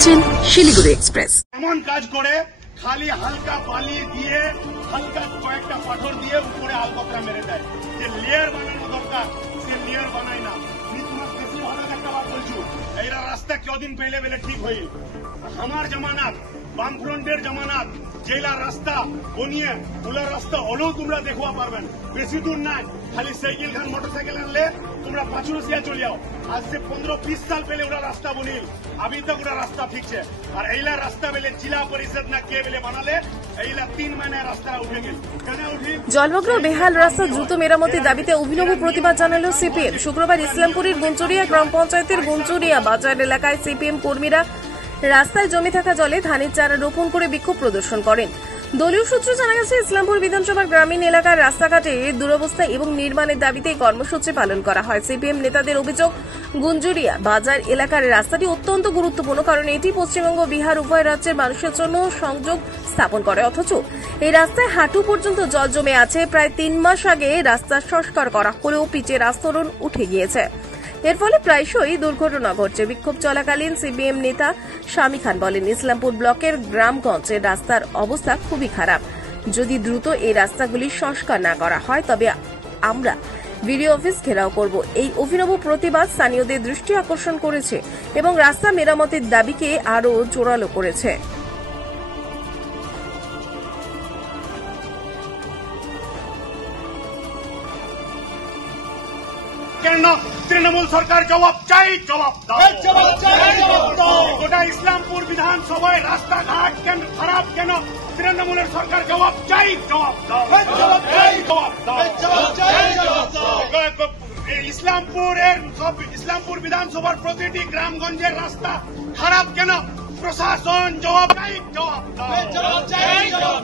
দেখছেন শিলিগুড়ি এক্সপ্রেস। এমন কাজ করে খালি হালকা বালি দিয়ে হালকা কয়েকটা পাথর দিয়ে উপরে আলপত্রা মেরে দেয়। যে লেয়ার বানানো দরকার সে লেয়ার বানায় না। তোমার বেশি ভালো একটা বাত বলছো, এইরা রাস্তা কদিন পেলে বেলে ঠিক হইল। আমার জমানাত বামফ্রন্টের জমানাত যেলা রাস্তা বনিয়ে ওলা রাস্তা হলেও তোমরা দেখবা পারবেন। বেশি দূর নাই, খালি সাইকেল খান মোটরসাইকেল আনলে তোমরা পাঁচুরসিয়া চলে যাও। आज से 15-20 साल पहले उड़ा रास्ता बनिल, अभी तक उड़ा रास्ता ठीक है। और एला रास्ता बेले जिला परिषद ना के बेले बनाले एला 3 महीने रास्ता उठे गेल। কেন উঠি? জলমগ্ন বেহাল রাস্তা দ্রুত মেরামতের দাবিতে অভিনব প্রতিবাদ জানালো সিপিএম। শুক্রবার ইসলামপুরের গুঞ্চুরিয়া গ্রাম পঞ্চায়েতের গুঞ্চুরিয়া বাজার এলাকায় সিপিএম কর্মীরা রাস্তায় জমে থাকা জলে ধানের চারা রোপণ করে বিক্ষোভ প্রদর্শন করেন। দলীয় সূত্রে জানা গেছে, ইসলামপুর বিধানসভার গ্রামীণ এলাকার রাস্তাঘাটে দুরবস্থা এবং নির্মাণের দাবিতে কর্মসূচি পালন করা হয়। সিপিএম নেতাদের অভিযোগ, গুঞ্জুরিয়া বাজার এলাকার রাস্তাটি অত্যন্ত গুরুত্বপূর্ণ, কারণ এটি পশ্চিমবঙ্গ বিহার উভয় রাজ্যের মানুষের জন্য সংযোগ স্থাপন করে। অথচ এই রাস্তায় হাঁটু পর্যন্ত জল জমে আছে। প্রায় 3 মাস আগে রাস্তা সংস্কার করা হলেও পিচের আস্তরণ উঠে গিয়েছে। এর ফলে প্রায়শই দুর্ঘটনা ঘটছে। বিক্ষোভ চলাকালীন সিপিএম নেতা স্বামী খান বলেন, ইসলামপুর ব্লকের গ্রামগঞ্জের রাস্তার অবস্থা খুবই খারাপ। যদি দ্রুত এই রাস্তাগুলি সংস্কার না করা হয় তবে আমরা বিডিও অফিস ঘেরাও করব। এই অভিনব প্রতিবাদ স্থানীয়দের দৃষ্টি আকর্ষণ করেছে এবং রাস্তা মেরামতের দাবিকে আরও জোরালো করেছে। কেন তৃণমূল সরকার জবাব চাই, জবাব দাও। গোটা ইসলামপুর বিধানসভায় রাস্তাঘাট কেন খারাপ, কেন তৃণমূলের সরকার জবাব চাই, জবাব দাও। ইসলামপুর বিধানসভার প্রতিটি গ্রামগঞ্জের রাস্তা খারাপ কেন, প্রশাসন জবাব চাই, জবাব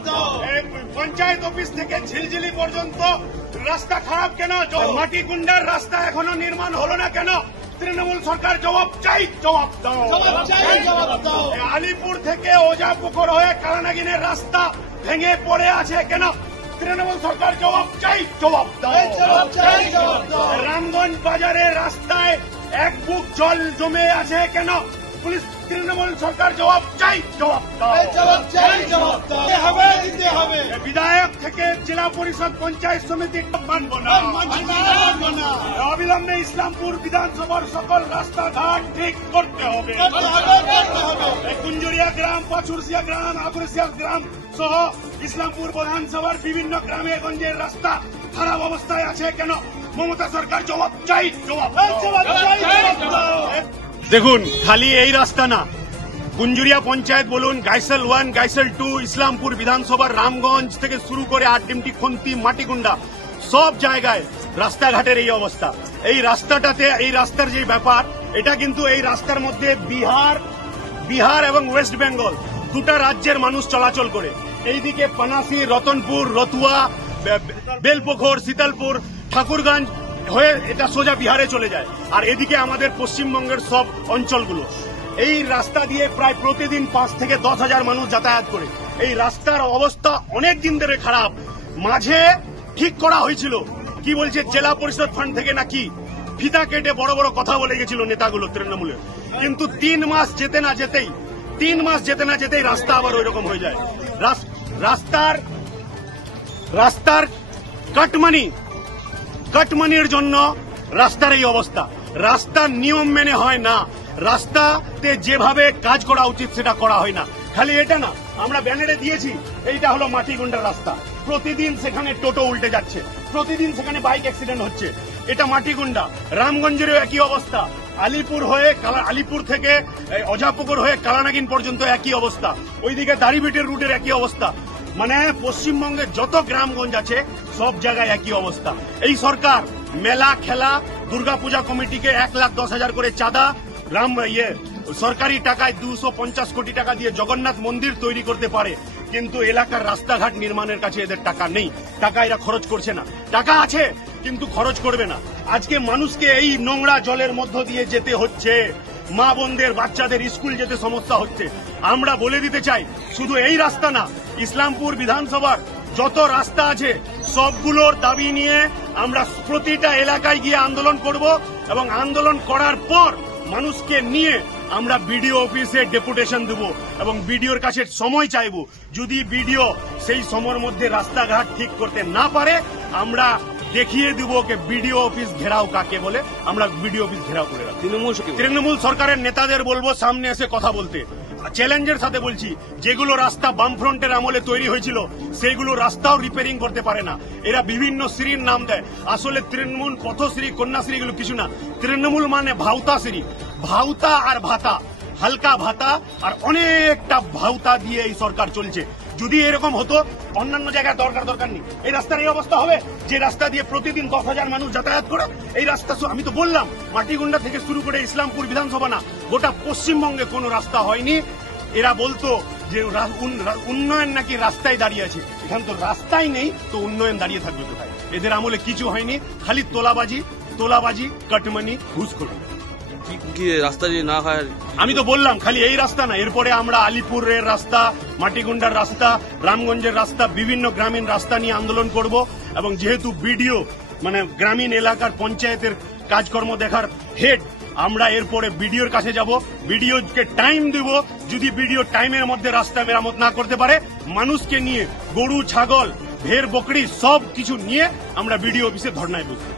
দাও। পঞ্চায়েত অফিস থেকে ঝিলঝিলি পর্যন্ত রাস্তা খারাপ কেন, মাটিকুন্ডার রাস্তা এখনো নির্মাণ হলো না কেন, তৃণমূল সরকার জবাব চাই, জবাব দাও। আলিপুর থেকে ওজাপুকুর হয়ে কালানাগিনের রাস্তা ভেঙে পড়ে আছে কেন, তৃণমূল সরকার জবাব চাই, জবাব দাও। রামগঞ্জ বাজারের রাস্তায় 1 বুক জল জমে আছে কেন, পুলিশ তৃণমূল সরকার জবাব চাই, জবাব দাও। বিধায়ক থেকে জেলা পরিষদ পঞ্চায়েত সমিতি মানব না। অবিলম্বে ইসলামপুর বিধানসভার সকল রাস্তাঘাট ঠিক করতে হবে। কুঞ্জুরিয়া গ্রাম, পাচুরসিয়া গ্রাম, আগুরসিয়া গ্রাম সহ ইসলামপুর বিধানসভার বিভিন্ন গ্রামে গঞ্জের রাস্তা খারাপ অবস্থায় আছে কেন, মমতা সরকার জবাব চাই, জবাব দাও। দেখুন, খালি এই রাস্তা না, গুঞ্জুরিয়া পঞ্চায়েত বলুন, গাইসেল 1, গাইসেল 2, ইসলামপুর বিধানসভার রামগঞ্জ থেকে শুরু করে আটডিমটি, খন্তি, মাটিকুন্ডা সব জায়গায় রাস্তাঘাটের এই অবস্থা। এই রাস্তাটাতে, এই রাস্তার যে ব্যাপার, এটা কিন্তু এই রাস্তার মধ্যে বিহার এবং ওয়েস্ট বেঙ্গল দুটা রাজ্যের মানুষ চলাচল করে। এইদিকে পানাসি, রতনপুর, রতুয়া, বেলপোখর, শীতলপুর, ঠাকুরগঞ্জ হয়ে এটা সোজা বিহারে চলে যায়। আর এদিকে আমাদের পশ্চিমবঙ্গের সব অঞ্চলগুলো। এই রাস্তা দিয়ে প্রায় প্রতিদিন 5 থেকে 10 হাজার মানুষ যাতায়াত করে। এই রাস্তার অবস্থা অনেক দিন ধরে খারাপ। মাঝে ঠিক করা হয়েছিল, কি বলছে, জেলা পরিষদ ফান্ড থেকে নাকি ফিতা কেটে বড় বড় কথা বলে গেছিল নেতাগুলো তৃণমূলের। কিন্তু 3 মাস যেতে না যেতেই রাস্তা আবার ওই রকম হয়ে যায়। রাস্তার কাটমানির জন্য রাস্তার এই অবস্থা। রাস্তার নিয়ম মেনে হয় না, রাস্তাতে যেভাবে কাজ করা উচিত সেটা করা হয় না। খালি এটা না, আমরা ব্যানারে দিয়েছি, এইটা হলো মাটিগুন্ডার রাস্তা। প্রতিদিন সেখানে টোটো উল্টে যাচ্ছে, প্রতিদিন সেখানে বাইক অ্যাক্সিডেন্ট হচ্ছে। এটা মাটিগুন্ডা। রামগঞ্জেরও একই অবস্থা। আলিপুর থেকে অজাপুকুর হয়ে কালানাগিন পর্যন্ত একই অবস্থা। ওইদিকে দাড়িভিটের রুটের একই অবস্থা। মানে পশ্চিমবঙ্গের যত গ্রামগঞ্জ আছে সব জায়গায় একই অবস্থা। এই সরকার মেলা, খেলা, দুর্গাপূজা কমিটিকে 1,10,000 করে চাঁদা, সরকারি টাকায় 250 কোটি টাকা দিয়ে জগন্নাথ মন্দির তৈরি করতে পারে, কিন্তু এলাকার রাস্তাঘাট নির্মাণের কাছে এদের টাকা নেই। টাকা এরা খরচ করছে না। টাকা আছে কিন্তু খরচ করবে না। আজকে মানুষকে এই নোংরা জলের মধ্য দিয়ে যেতে হচ্ছে, মা বোনদের, বাচ্চাদের স্কুল যেতে সমস্যা হচ্ছে। আমরা বলে দিতে চাই, শুধু এই রাস্তা না, ইসলামপুর বিধানসভার যত রাস্তা আছে সবগুলোর দাবি নিয়ে আমরা প্রতিটা এলাকায় গিয়ে আন্দোলন করব এবং আন্দোলন করার পর মানুষকে নিয়ে আমরা বিডিও অফিসে ডেপুটেশন দেব এবং বিডিওর কাছে সময় চাইব। যদি বিডিও সেই সময়ের মধ্যে রাস্তাঘাট ঠিক করতে না পারে আমরা দেখিয়ে দিব যে বিডিও অফিস ঘেরাও কাকে বলে। আমরা বিডিও অফিস ঘেরাও করে রাখবো। তৃণমূল সরকারের নেতাদের বলবো সামনে এসে কথা বলতে। চ্যালেঞ্জের সাথে বলছি, যেগুলো রাস্তা বামফ্রন্টের আমলে তৈরি হয়েছিল সেইগুলো রাস্তাও রিপেয়ারিং করতে পারে না। এরা বিভিন্ন শ্রীর নাম দেয়, আসলে তৃণমূল পথশ্রী কন্যাশ্রী এগুলো কিছু না। তৃণমূল মানে ভাউতাশ্রী, ভাউতা আর ভাতা, হালকা ভাতা আর অনেকটা ভাউতা দিয়ে এই সরকার চলছে। যদি এরকম হতো অন্যান্য জায়গায় দরকার নেই। এই রাস্তার এই অবস্থা হবে যে রাস্তা দিয়ে প্রতিদিন 10,000 মানুষ যাতায়াত করে। এই রাস্তা আমি তো বললাম মাটিগুন্ডা থেকে শুরু করে ইসলামপুর বিধানসভা না, গোটা পশ্চিমবঙ্গে কোনো রাস্তা হয়নি। এরা বলতো যে উন্নয়ন নাকি রাস্তায় দাঁড়িয়ে আছে, এখানে তো রাস্তাই নেই, তো উন্নয়ন দাঁড়িয়ে থাকবে কোথায়? এদের আমলে কিছু হয়নি, খালি তোলাবাজি, কাটমানি, ঘুষখোরি। কি রাস্তা যদি না হয়, আমি তো বললাম খালি এই রাস্তা না, এরপরে আমরা আলিপুরের রাস্তা, মাটিগুন্ডার রাস্তা, রামগঞ্জের রাস্তা, বিভিন্ন গ্রামীণ রাস্তা নিয়ে আন্দোলন করব। এবং যেহেতু বিডিও মানে গ্রামীণ এলাকার পঞ্চায়েতের কাজকর্ম দেখার হেড, আমরা এরপরে বিডিওর কাছে যাব, বিডিওকে টাইম দেব। যদি বিডিও টাইমের মধ্যে রাস্তা মেরামত না করতে পারে, মানুষকে নিয়ে, গরু ছাগল ভেড় বকরি সব কিছু নিয়ে আমরা বিডিও অফিসে ধর্নায় বসবো।